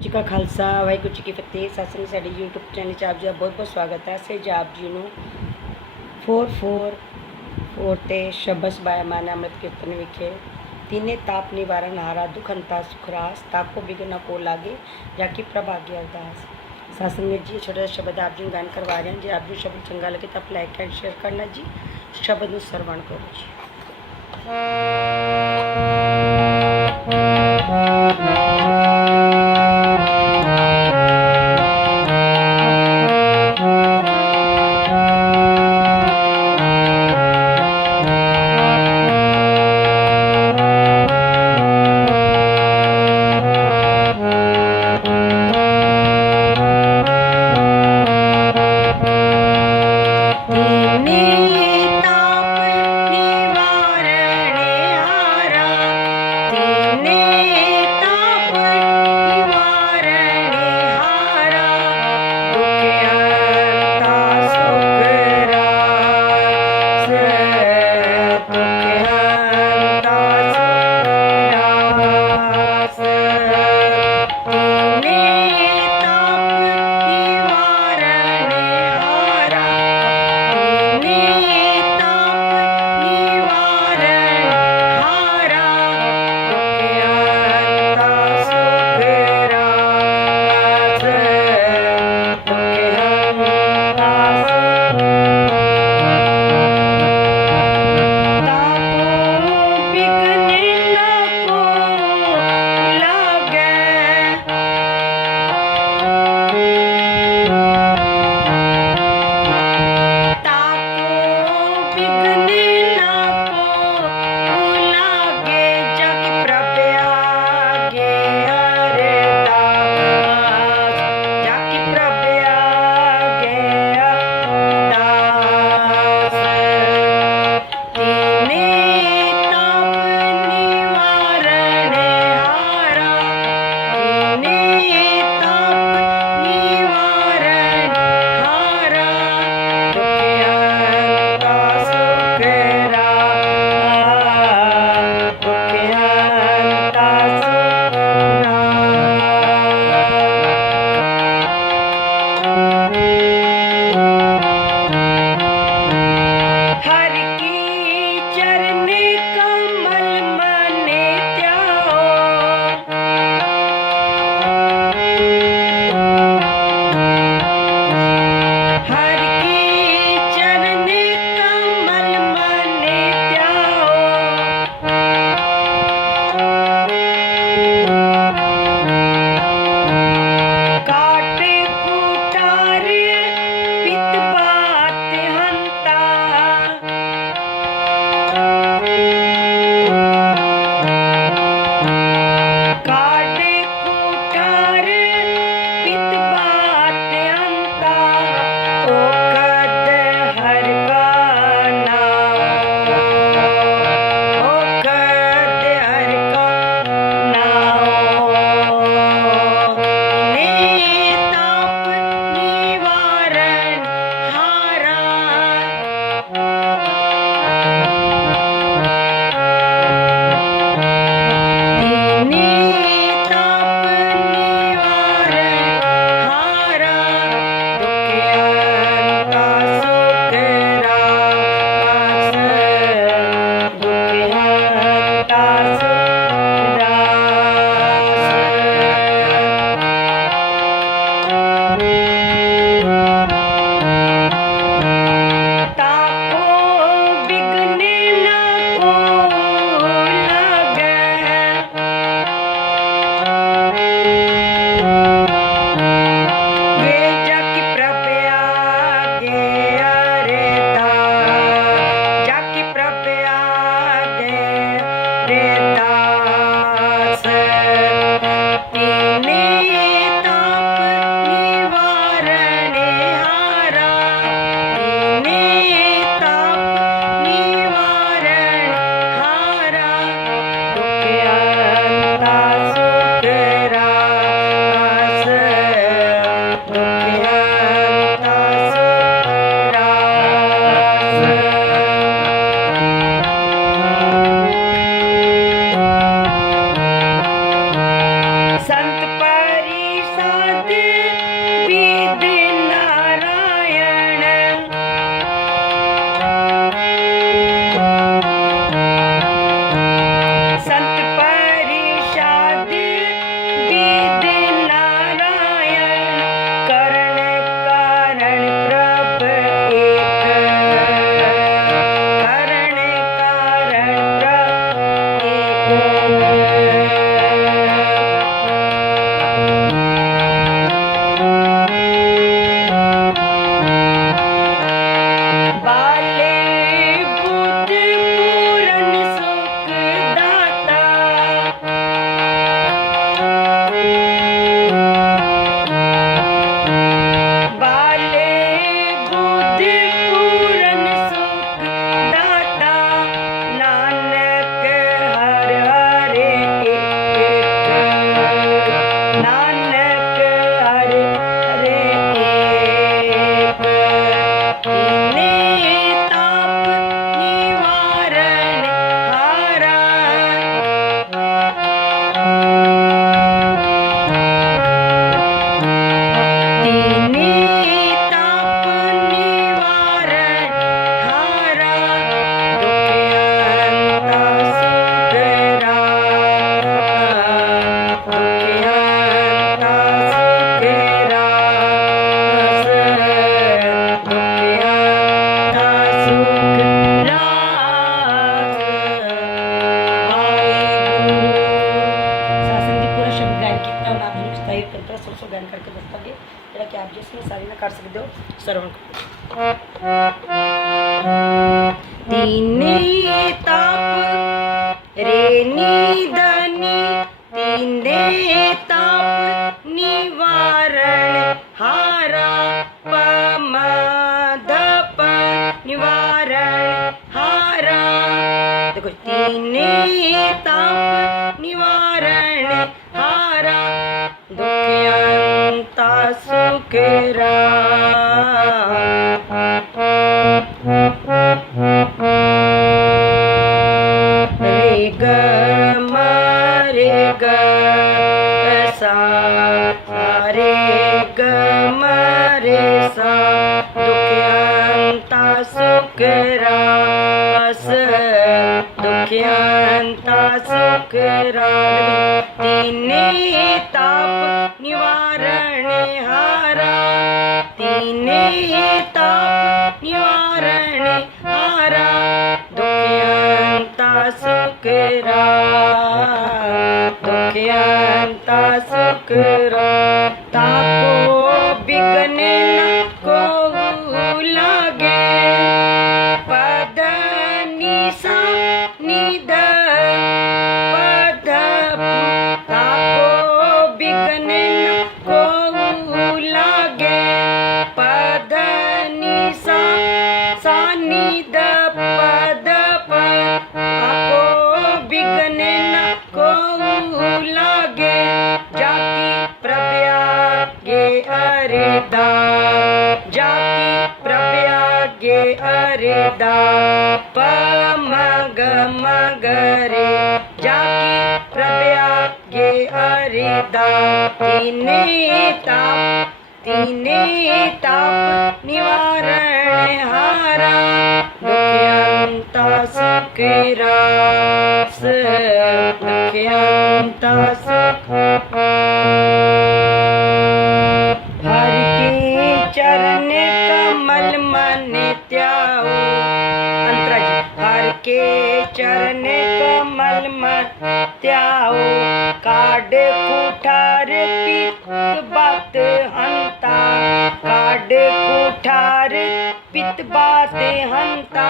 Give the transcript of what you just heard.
ਜੀ ਕਾ ਖਾਲਸਾ, ਵਾਹਿਗੁਰੂ ਜੀ ਕੀ ਫਤਿਹ। ਸਾਸਨ ਸਾਡੇ YouTube ਚੈਨਲ 'ਚ ਆਪ ਜੀ ਦਾ ਬਹੁਤ ਬਹੁਤ ਸਵਾਗਤ ਹੈ। ਸੇ ਆਪ ਜੀ ਨੂੰ 444 ਤੇ ਸ਼ਬਸ ਬਾਇਮਾਨ ਅੰਮ੍ਰਿਤ ਕੀਰਤਨ ਵਿਖੇ ਤਿੰਨੇ ਤਾਪ ਨਿਵਾਰਨ, ਹਾਰਾ, ਦੁਖ ਅੰਤਾ ਸੁਖਰਾਸ ਤਾਪੋ ਬਿਗਨਾ ਕੋ ਲਾਗੇ, ਜਾ ਕੀ ਪ੍ਰਭਾਗਿਆ ਅਰਦਾਸ। ਸਾਸਨ ਵਿੱਚ ਜੀ, ਛੋਟਾ ਸ਼ਬਦ ਆਪ ਜੀ ਨੂੰ ਗਾਇਨ ਕਰਵਾ ਰਹੇ ਹਾਂ। ਜੇ ਆਪ ਜੀ ਨੂੰ ਸ਼ਬਦ ਚੰਗਾ ਲੱਗੇ ਤਾਂ ਆਪ ਲਾਈਕ ਐਂਡ ਸ਼ੇਅਰ ਕਰਨਾ ਜੀ। ਸ਼ਬਦ ਨੂੰ ਸਰਵਣ ਕਰੋ ਜੀ। yeah. ज़ाहिर करता है सरसों बैन करके दस्तावेज़ जरा कि आप जिसमें सारी ना कर सकते हो श्रवण करो दुखयंता सुखरास तीने ताप निवारण हारा। तीने ताप निवारण हारा। दुखयंता सुखरा दुखयंता सुखरा ताको बिघन अरिदा जाकी प्रभ्यागे अरिदा पमग मगरे जाकी प्रभ्यागे अरिदा तीने ताप तीने ताप निवारण हारा दुखयंता सुखरास दुखयंता सुख त्याओ अंतरा जी हर के चरण कमल मन त्याओ काड कुठार पित बात हंता। काड कुठार पित बात हंता।